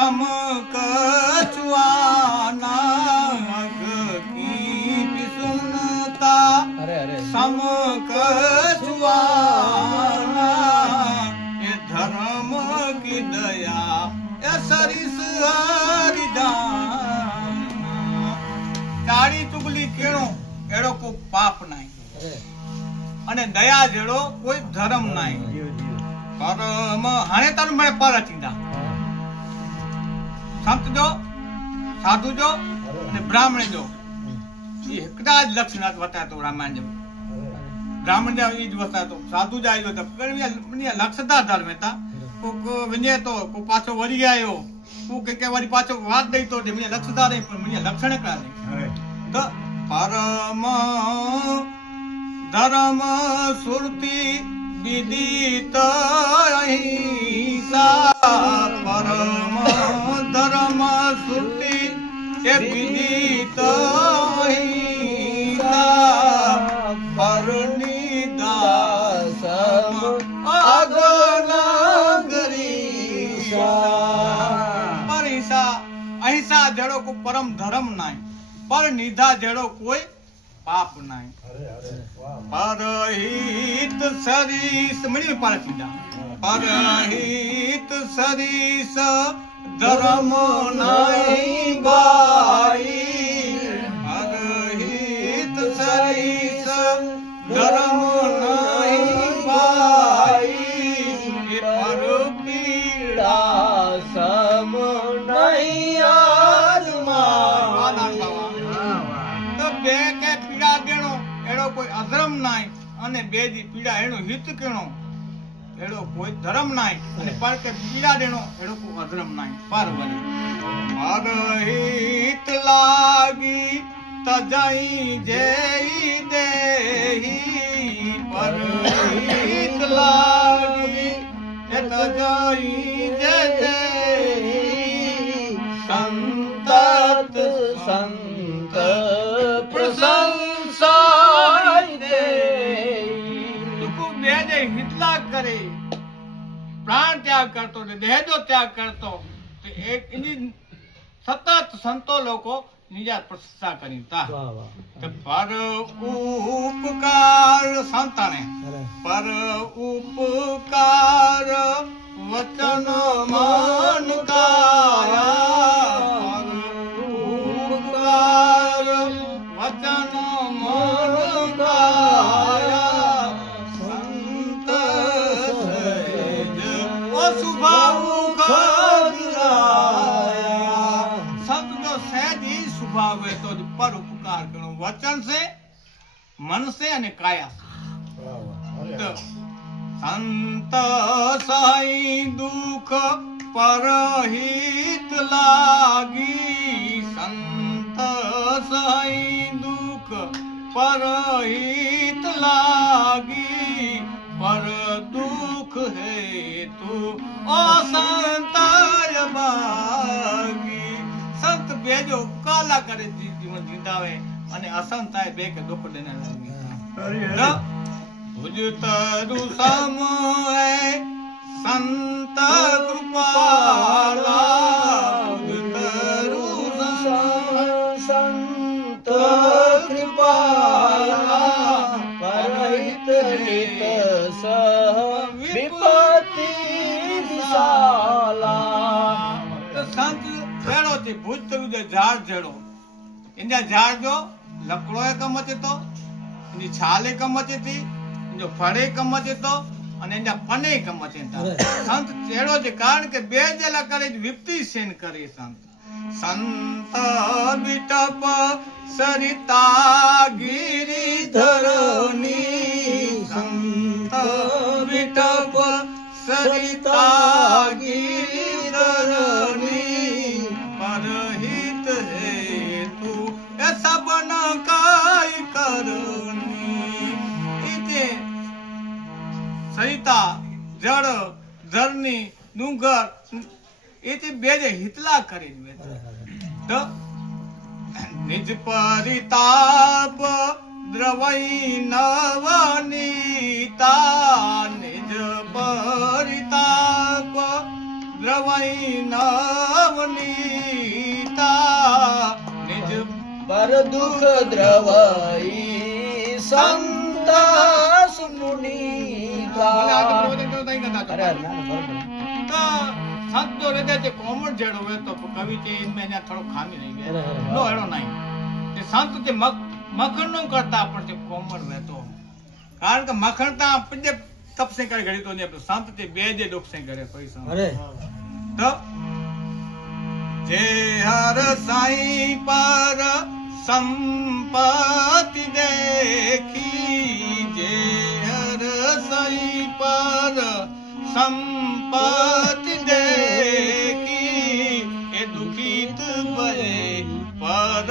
समकछुआना अघ की भी सुनता समकछुआना ये धर्म की दया ये सरिस हरिदान काળી ચુગલી કેણો એડો કોઈ પાપ નહીં અને દયા જેડો કોઈ ધર્મ નહીં પરમ હાણે તને મળે પર ચીંદા સંત જો સાધુ જો અને બ્રાહ્મણ જો એ એકડા જ લક્ષણ બતાતો રામાયણ જેવું બ્રાહ્મણ જે એ જ બતાતો સાધુ જ આવ્યો તો લક્ષતા ધર્મ હતા કોક વિજય તો કોઈ પાછો વળી આવ્યો કોક કે વળી પાછો વાત દઈ તો મને લક્ષતા નહીં પણ મને લક્ષણ કા નહીં તો પરમ ધર્મ સુરતી વિદિત અહિંસા પરમ ધર્મ સુરતી એ વિદિત અહિંસા પરનિદાસમ અગનગરીશા પરિસા અહિંસા જેડો કોઈ પરમ ધર્મ નહીં પર નિધા જેડો કોઈ પાપ નહીં પરહિત સરીસ મળી પારખીદા પરહિત સરીસ ધર્મ નહીં ભાઈ પરહિત સરીસ ધર્મ નહીં ભાઈ એ પર પીડા સમ નહીં આદમા તો બે કે પીડા દેણો એડો કોઈ અધર્મ નહીં અને બે દી પીડા એનો હિત કેણો એડો કોઈ ધર્મ નહીં અને પર કે પીડા દેણો એડો કોઈ અધર્મ નહીં પર બને પરહિત લાગી તજઈ જેઈ દેહી પરહિત લાગી એ તજઈ જે દેહી સંતત સંત પ્રશંસા દે તું બે જે હિતલા કરે પ્રાણ ત્યાગ કરતો ને દેહ જો ત્યાગ કરતો તો એક એની સતત સંતો લોકો નિજા પ્રશંસા કરીતા પર ઉપકાર સંતાને પર ઉપકાર વચન મન કાયા પર ઉપકાર વચન મન કાયા સંત સહેજ અસ્વભાવ ખગરાયા સંત જો સહેજ ही स्वभाव है तो पर उपकार करो वचन से मन से અને કાયા તો સંત સહી દુઃખ પરહિત લાગી સંત સહી દુઃખ પરહિત લાગી પર દુઃખ હેતુ અસંતય બાગી સંત બેજો કાલા કરે જીવન જીતાવે અને અસંતાય બે કે દુઃખ દેને લાગી ભુજ તરુ સમય સંત કૃપાલા ભુજ તરુ સંત કૃપાલા પરહિત હિત સહ વિપત્તિ વિશાલા તો સંત જેડો થી ભુજ તરુ જે ઝાડ જેડો ઇન્યા ઝાડ જો લકડો એ કમચતો ઇની છાલે કમચતી જો ફળે કમચતો અને એના પને કમચતા સંત ચેડો છે કારણ કે બે જેલા કરે વિપત્તિ સેન કરે સંત સંત વિટપ સરિતા ગિરિધરની સંત વિટપ સરિતા ગિરિધરની પરહિત હેતુ એ સબન કાય કરની ઇતે સરિતા જળ ધરની ડુંગર એથી બે જે હિતલા કરી તો નિજ પરિતાપ દ્રવઈ નવનીતા નિજ પરિતાપ દ્રવઈ નવનીતા નિજ પર દુઃખ દ્રવઈ સંતાસ મુનિતા. અરે ના, બરોબર. તો સંત જો હૃદય જે કોમળ જેડો હોય તો કવિ છે એમાં એને થોડો ખામી રહી ગઈ નો એડો નહીં તે સંત જે મખણ નો કરતા પણ તે કોમળ વહેતો કારણ કે મખણ તા પજે તપસે કરી ઘડી તો ને સંત તે બે જે દુઃખ સે કરે કોઈ સંત અરે તો જે હર સાઈ પર સંપત્તિ દેખી જે હર સાઈ પર સંપત્તિ દેખી એ દુખિત ભય પર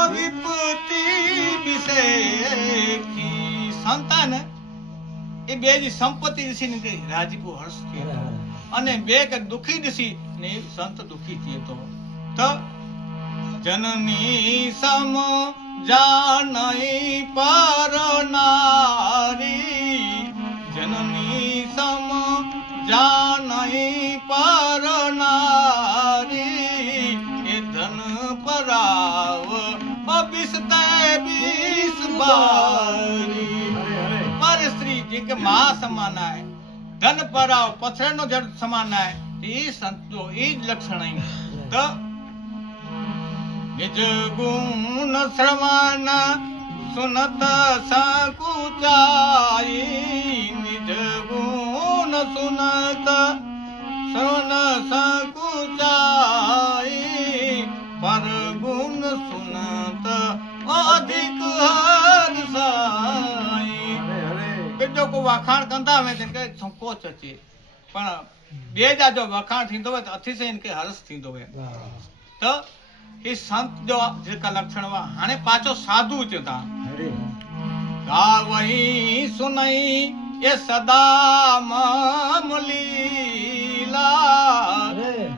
અવિપતિ વિશેખી સંતાન એ બે જે સંપત્તિ દિશી ને રાજીપો હર્ષ થયો અને બે કે દુખી દિશી ને સંત દુખી થયો તો જનની સમ જાનઈ પર નારી જનની સમ જાનઈ પર નારી એ ધન પરાવ અબિસતે બીસ બારી પર સ્ત્રી જે કે માં સમાન આય ધન પરાવ પથરેનો જડ સમાન આય એ સંતો એ જ લક્ષણ તો નિજ ગુણ શ્રવણ સુનત સકુચાઈ નિજ ગુણ સુનત શ્રવણ સકુચાઈ પર ગુણ સુનત અધિક હર્ષાઈ બીજો કોઈ વખાણ કંતા આવે છે કે સંકોચ છે પણ બે જાજો વખાણ થીંદો હોય તો અતિશય કે હર્ષ થીંદો હોય તો એ સંત જો જેका लक्षण वा हाणे पाछो साधु चता गावई सुनई ये सदा ममलीला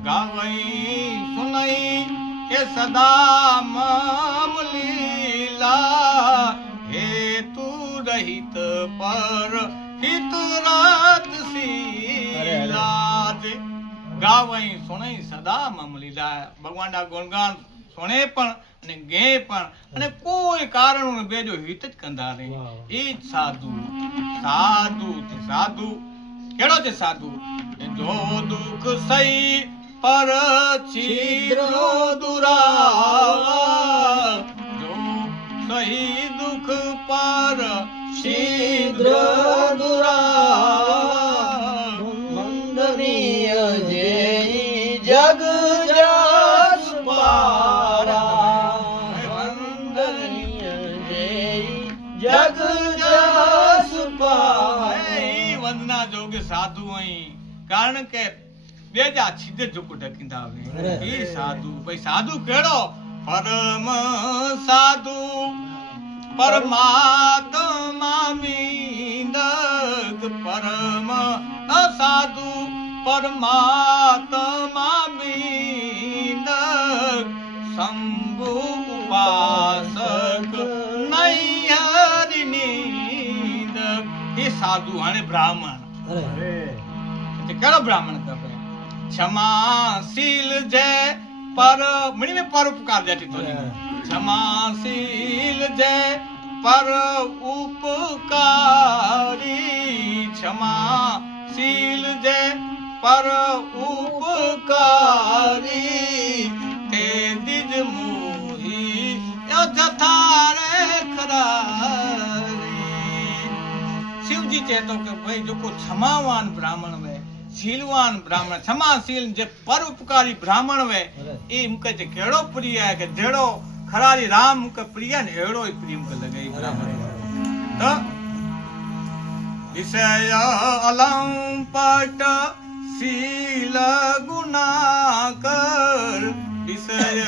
गावई सुनई ये सदा ममलीला हेतु रहित पर हित रात सीला गावई सुनई सदा ममलीला भगवान दा गुणगान सुने पण અને ગે પણ અને કોઈ કારણ બેજો હિત જ કંદા રે એ જ સાધુ સાધુ તે સાધુ કેડો છે સાધુ જો દુઃખ સહી પર છિદ્રો દુરાવા જો સહી દુઃખ પર છિદ્ર દુરાવા મંદનીય જે જગ જાસ જગ જસ વંદના જોગે સાધુ અહીં કારણ કે બે જા સીધે ઝુકુ ઢકીંદા આવે એ સાધુ ભાઈ સાધુ કેળો પરમ સાધુ પરમાત્મા મીંદક પરમ અસાધુ પરમાત્મા મીંદક શંભુ ઉપાસક ये साधु हाणे ब्राह्मण केड़ो ब्राह्मण कहे क्षमाशील जय पर मणि में परोपकार जाती तो क्षमाशील जय पर उपकारी क्षमाशील जय पर उपकारी ते दिज मोही यथारे खरारी शिवजी कहते कि भाई जो को क्षमावान ब्राह्मण वे शीलवान ब्राह्मण क्षमाशील जे परोपकारी ब्राह्मण वे ए मुके जे केड़ो प्रिय है कि जेड़ो खरारी राम मुके प्रिय ने एड़ो ही प्रिय मुके लगे ब्राह्मण तो विषय अलंपट शील गुनाकर विषय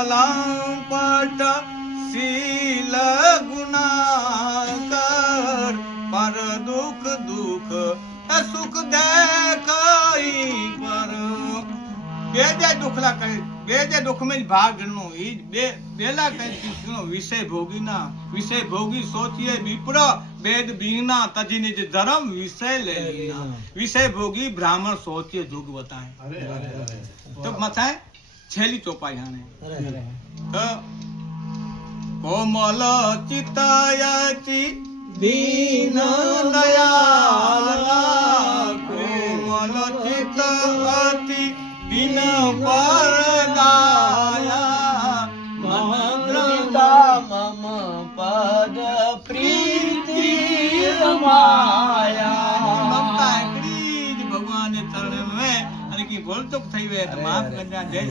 अलंपट शील गुनाकर पर दुख दुख सुख देखई पर બે જે દુઃખ में भाग गिरनो ई बेला कई किनो विषय भोगी सोचिए विप्र वेद बीना तजी निज धर्म विषय ले लीना विषय भोगी ब्राह्मण सोचिए जुग बताए तो मथाए छेली चौपाई हाने तो कोमल चितयति दीन दयाला कोमल चितयति दिन पर गाया मम पद प्रीति रमाया ममता एकड़ी ज भगवान जे चरण में अने की बोल चुक थई वे तो माफ करजा जय